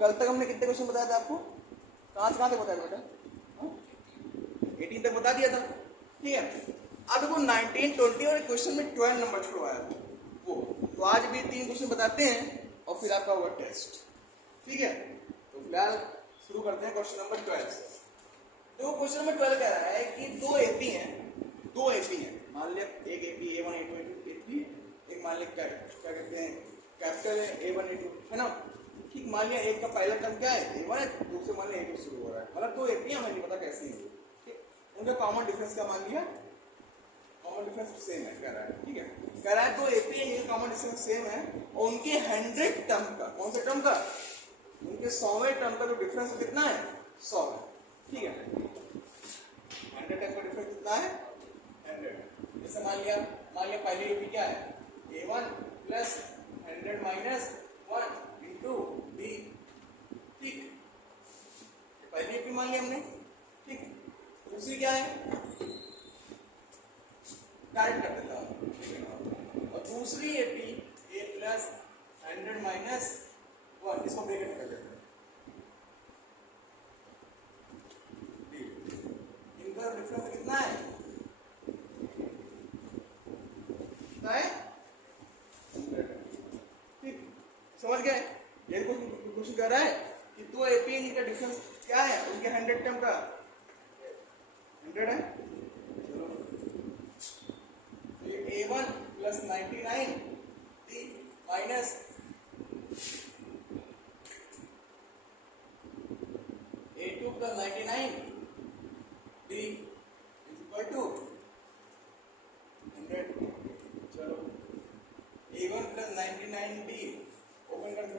कल तक हमने कितने क्वेश्चन बताया था आपको, कहाँ से कहाँ तक बताया बेटा, 18 तक बता दिया था, ठीक है। अब देखो 19, 20 और क्वेश्चन में 12 नंबर छुड़वाया था वो, तो आज भी 3 क्वेश्चन बताते हैं और फिर आपका होगा टेस्ट, ठीक है। तो फिलहाल शुरू करते हैं क्वेश्चन नंबर 12 से। तो क्वेश्चन नंबर 12 कह रहा है कि दो एपी हैं, मान लिया एक एपी A1 A2 A3, एक मान लिया क्या कहते हैं कैपिटल है A1 A2, है ना, ठीक। मान लिया एक का पहला टर्म क्या है A1 है, दूसरे मान लिया A2 शुरू हो रहा है, मतलब दो एपी हमें नहीं पता कैसी है, ठीक। उनका कॉमन डिफरेंस क्या मान लिया, कॉमन डिफरेंस सेम है कह रहा है, ठीक है। कह रहा है दो एपी है, इनका कॉमन डिफरेंस सेम है और उनके 100 टर्म का, कौन से टर्म का, उनके 100वें टर्म का जो डिफरेंस कितना है 100 है, ठीक है। 100 टर्म का डिफरेंस कितना है 100। जैसे मान लिया पहली एपी क्या है A1 plus 100 minus 1 into B, ठीक। पहली एपी मान लिया हमने, ठीक। दूसरी क्या है, डायरेक्ट कर देता हूँ, और दूसरी एपी A प्लस 100 माइनस 1, इसको ब्रैकेट कर देते हैं, इनका डिफरेंस कितना है, ठीक। समझ गए, ये क्वेश्चन कह रहा है कि दो एपी का डिफरेंस क्या है, उनके 100 टर्म का 100 है, चलो ये A1 plus 99 D minus A2 plus 99 D is equal to 100। चलो A1 प्लस 99D ओपन कर दो,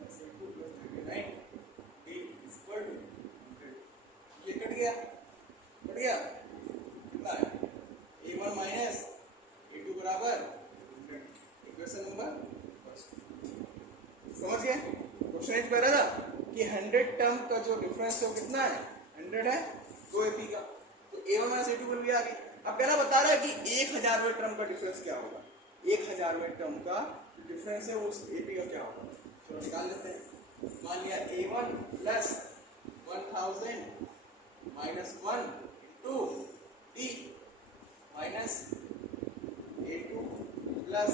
A2 plus 99D is equal to 100। ये कट गया कितना है A1 माइनस A2 बराबर 100, इक्वेशन नंबर फर्स्ट। समझ गए, क्वेश्चन इज कह रहा था कि 100 टर्म का जो डिफरेंस है वो कितना है 100 है दो एपी का, तो A1 माइनस A2 पर भी आ गई। अब कहना बता रहा है कि 1000वें टर्म का डिफरेंस क्या होगा, 1000वें टर्म का डिफरेंस है वो उस एपी का क्या होगा, चलो निकाल लेते हैं। मान लिया A1 plus 1000 minus 1 into D minus A2 plus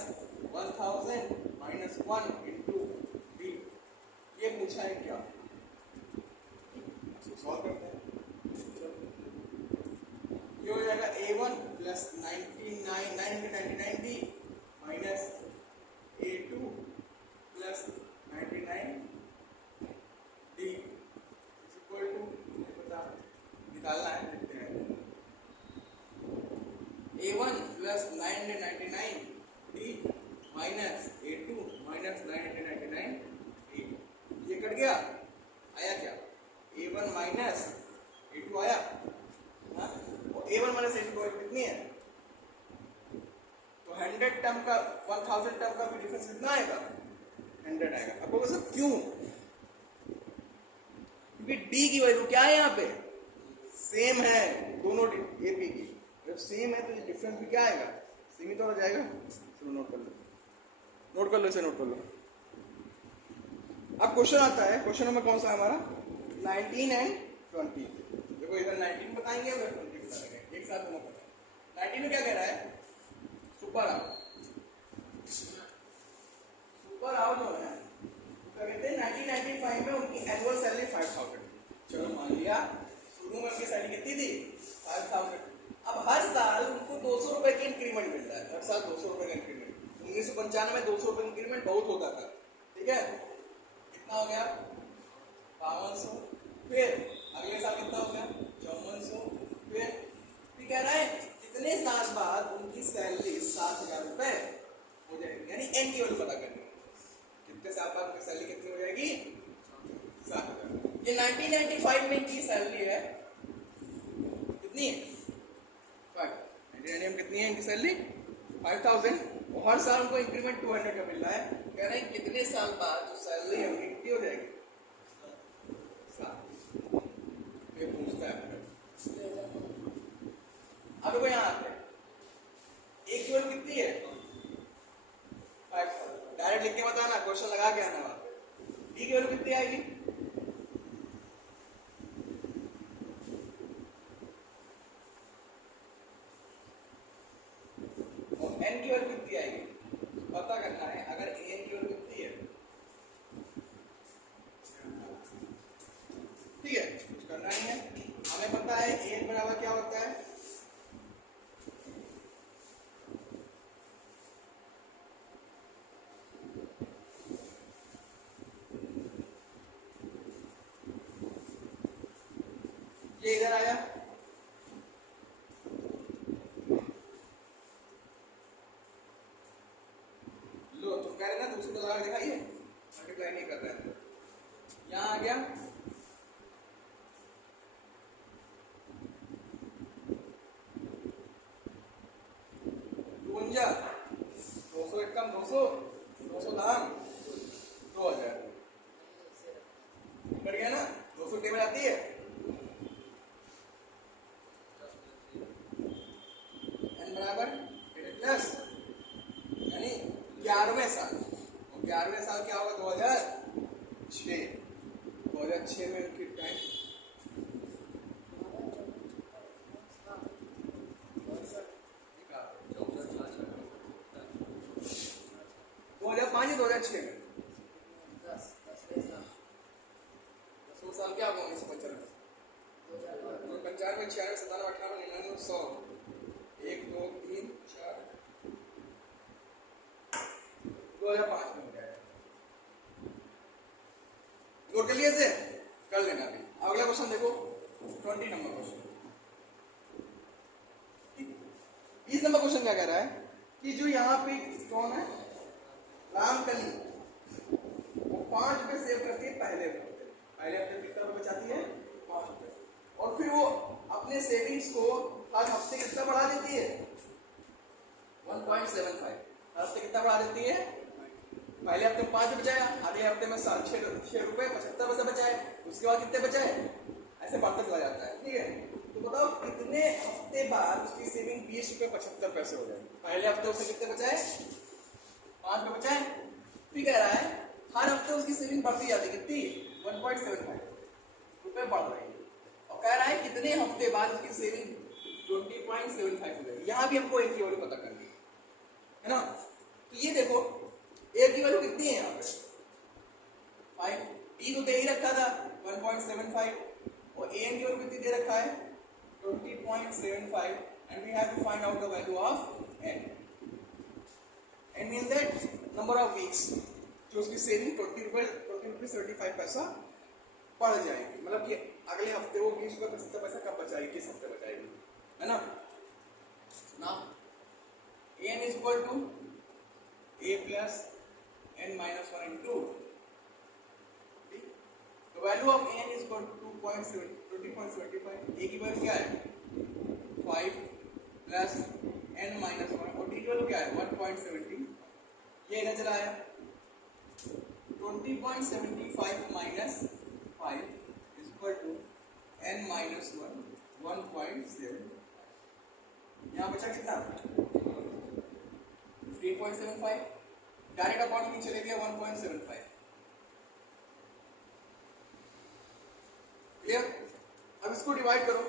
1000 minus 1 into D, ये पूछा है क्या, सॉल्व करते हैं। ये हो जाएगा A1 plus 999D minus A2 plus 99D equal to, निकालना है, देखते हैं। A1 plus 999D minus A2 minus 999D, ये कट गया, आया क्या A1 माइनस A2 आया, A1 माइनस A2 कितनी है, तो 100 टर्म का 1000 टर्म का भी डिफरेंस कितना आएगा 100 आएगा। आपको कैसे क्यों, क्योंकि D की वैल्यू क्या है यहाँ पे सेम है, दोनों एपी की जब सेम है तो ये डिफरेंस भी क्या आएगा सेम ही तो हो जाएगा। चलो नोट कर लो इसे नोट कर लो। अब क्वेश्चन आता है, क्वेश्चन नंबर कौन सा है हमारा 19 एंड 20। देखो इधर 19 बताएंगे उधर 20 बताएंगे, एक साथ दोनों पता। 19 में क्या कह रहा है सुपर आओ जो है क्या कहते हैं 1995 में उनकी एनुअल सैलरी 5000। चलो मान लिया शुरू में उनकी सैलरी कितनी थी 5000। अब हर साल उनको 200 रुपए की इंक्रीमेंट मिलता है, हर साल 200 रुपए का इंक्रीमेंट। 1995 में 200 रुपए इंक्रीमेंट बहुत होता था, ठीक है। कितना हो गया 5200, फिर अगले साल कितना हो गया 5400, फिर कह रहा है कितने साल बाद उनकी सैलरी 7000 रुपए हो जाएगी, यानी एन की वैल्यू पता करनी है, कितने साल बाद उनकी सैलरी कितनी हो जाएगी 7000। ये 1995 में इनकी सैलरी है कितनी है 1995 में कितनी है इनकी सैलरी 5000, और हर साल उनको इंक्रीमेंट 200 का मिल रहा है। कह रहे हैं कितने साल बाद जो सैलरी है उनकी कितनी हो जाएगी 7। ये पूछता है। अब देखो यहाँ आते हैं एक की वैल्यू कितनी है 5000, डायरेक्ट लिख के बताना, क्वेश्चन लगा के आना वहां पे। डी की वैल्यू कितनी आएगी? और एन की वैल्यू कितनी आएगी पता करना है। अगर एन की वैल्यू कितनी है, ठीक है, कुछ करना नहीं है, हमें पता है एन बराबर क्या होता है, ये इधर आया, लो तुम कह रहे ना दूसरे को लगा के दिखाइए, मल्टीप्लाई नहीं कर रहे हैं, यहाँ आ गया, दूंजा 200 एक कम 200 दाम 2000 बढ़ गया ना, 200 टेबल आती है, एन बराबर प्लस यानी 11वें साल, और 11वें साल क्या होगा 2006 में उनकी टाइम 2005 या 2006 में 100 साल क्या होगा 1995 95 96 97 98 99 100 1 2 3 4 2005 में हो जाएगा। नोट कर लिए थे, कर लेना अभी। अगला क्वेश्चन देखो 20 नंबर क्वेश्चन। 20 नंबर क्वेश्चन क्या कह रहा है कि जो यहाँ पे कौन है रामकली, वो 5 रुपए सेव करती है पहले हफ्ते कितना रुपए बचाती है 5 रुपए, और फिर वो अपने सेविंग्स को हर हफ्ते कितना बढ़ा देती है 1.75, हर हफ्ते कितना बढ़ा देती है, पहले हफ्ते में 5 बचाया, आधे हफ्ते में 6 रुपए 75 पैसे बचाए, उसके बाद कितने बचाए, ऐसे बढ़ता चला जाता है, ठीक है। तो बताओ कितने हफ्ते बाद उसकी सेविंग 20 रुपए 75 पैसे हो जाए, पहले हफ्ते उसने कितने बचाए 5 रुपए बचाए, फिर कह रहा है हर हफ्ते उसकी सेविंग बढ़ती जाती है कितनी 1.75 रुपए बढ़ रही है, और कह रहा है कितने हफ्ते बाद उसकी सेविंग 20.75 हो जाएगी। यहाँ भी हमको एक की वैल्यू पता करनी है ना, तो ये देखो ए की वैल्यू कितनी है यहाँ पे 5, बी तो दे ही रखा था 1.75, और ए की वैल्यू कितनी दे रखा है 20.75, and we have to find out the value of N. N means that number of weeks जो उसकी सेविंग 20 रुपए 75 पैसा बढ़ जाएगी, मतलब कि अगले हफ्ते वो 20 रुपए 75 पैसा कब बचाएगी, किस हफ्ते बचाएगी, है ना। Now N is equal to A plus n minus 1 into 2. The value of n is equal to 20.75. a की वैल्यू क्या है 5 प्लस n minus 1, और d की वैल्यू क्या है 1.70, ये इधर चला आया 20.75 minus 5 is equal to n minus 1 1.7, यहाँ बचा कितना 3.75, डायरेक्ट अपॉन में चले गया 1.75, क्लियर। अब इसको डिवाइड करो,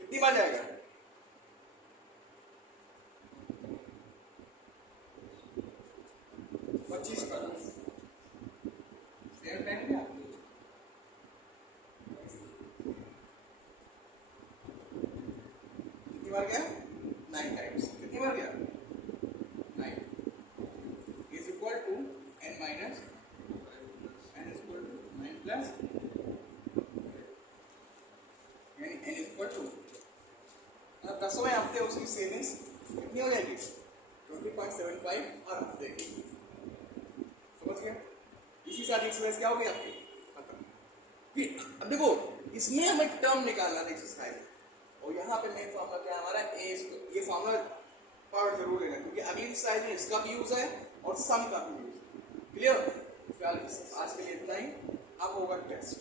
कितनी बार जाएगा 25 बार, सेम टाइम क्या बार गया 9 टाइम्स, कितनी बार गया 9 is equal to n minus n is equal to 9 plus यानी n इज इक्वल टू, मतलब 10वें हफ्ते उसकी सेविंग्स कितनी हो जाएगी 20.75 हर हफ्ते की, समझ गया। इसी सारी एक्सरसाइज क्या होगी आपकी खत्म। फिर अब देखो इसमें हमें टर्म निकालना है एक्सरसाइज, और यहाँ पे मेन फॉर्मूला क्या है हमारा ए, ये फॉर्मूला पार्ट जरूर लेना क्योंकि अगली एक्सरसाइज में इसका भी यूज है और सम का भी यूज, क्लियर। फिलहाल आज के लिए इतना ही, अब होगा टेस्ट।